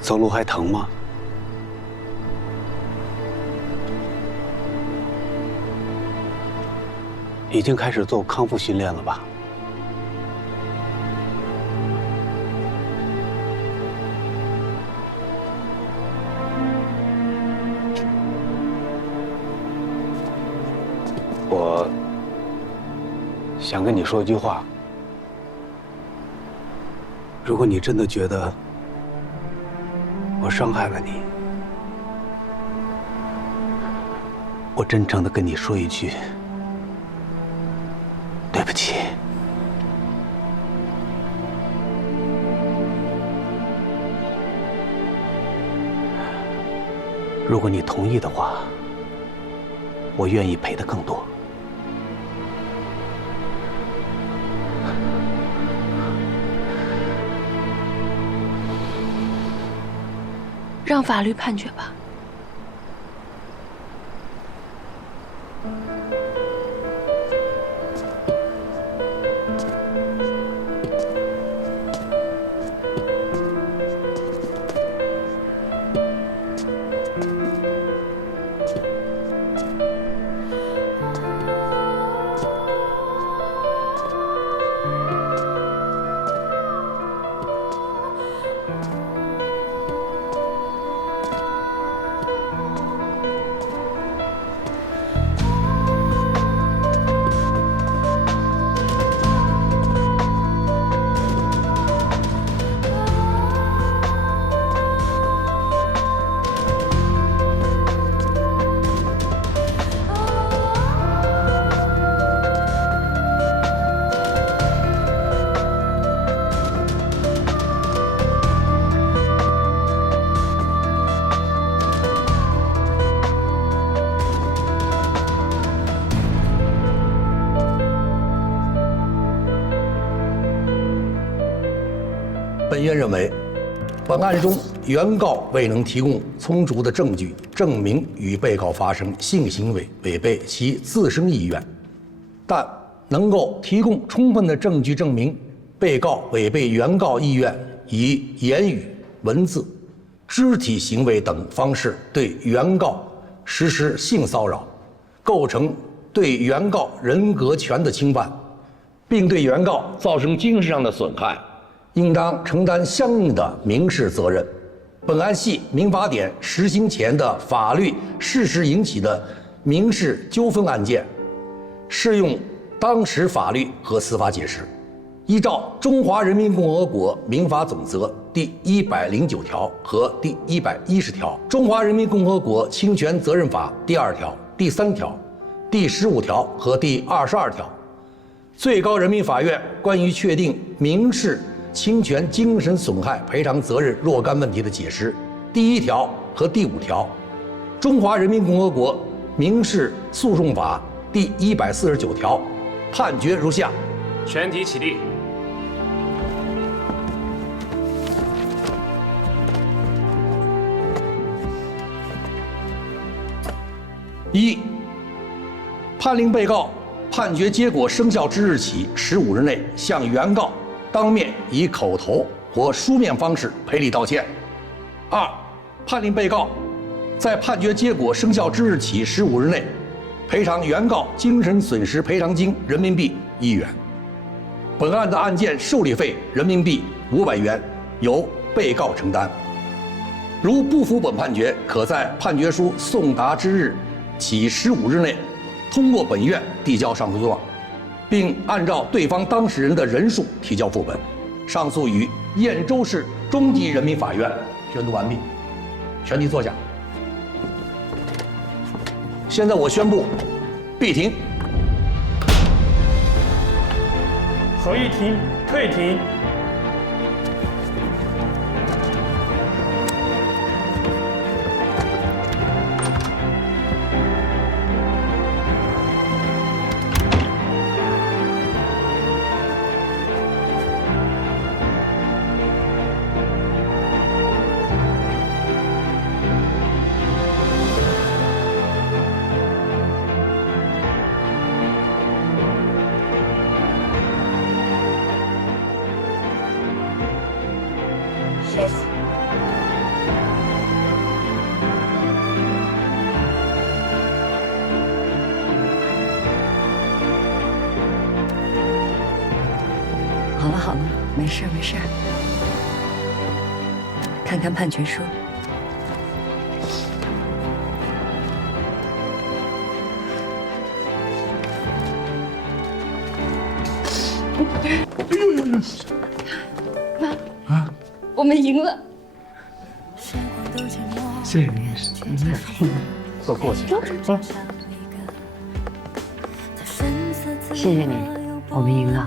走路还疼吗？已经开始做康复训练了吧？我想跟你说一句话。如果你真的觉得我伤害了你，我真诚地跟你说一句，对不起。如果你同意的话，我愿意赔的更多。让法律判决吧。本院认为，本案中原告未能提供充足的证据证明与被告发生性行为违背其自身意愿，但能够提供充分的证据证明被告违背原告意愿，以言语、文字、肢体行为等方式对原告实施性骚扰，构成对原告人格权的侵犯，并对原告造成精神上的损害，应当承担相应的民事责任。本案系民法典实行前的法律事实引起的民事纠纷案件，适用当时法律和司法解释。依照《中华人民共和国民法总则》第109条和第110条，《中华人民共和国侵权责任法》第2条、第3条、第15条和第22条，最高人民法院关于确定民事侵权精神损害赔偿责任若干问题的解释第1条和第5条，《中华人民共和国民事诉讼法》第149条，判决如下：全体起立。1、判令被告判决结果生效之日起15日内向原告当面以口头或书面方式赔礼道歉。2、判令被告在判决结果生效之日起15日内赔偿原告精神损失赔偿金人民币1元。本案的案件受理费人民币500元由被告承担。如不服本判决，可在判决书送达之日起15日内，通过本院递交上诉状，并按照对方当事人的人数提交副本。上诉于燕州市中级人民法院宣读完毕。全体坐下。现在我宣布闭庭。合议庭退庭。好了，没事没事。看看判决书。妈，我们赢了。谢谢您，都过去了。啊，谢谢你，我们赢了。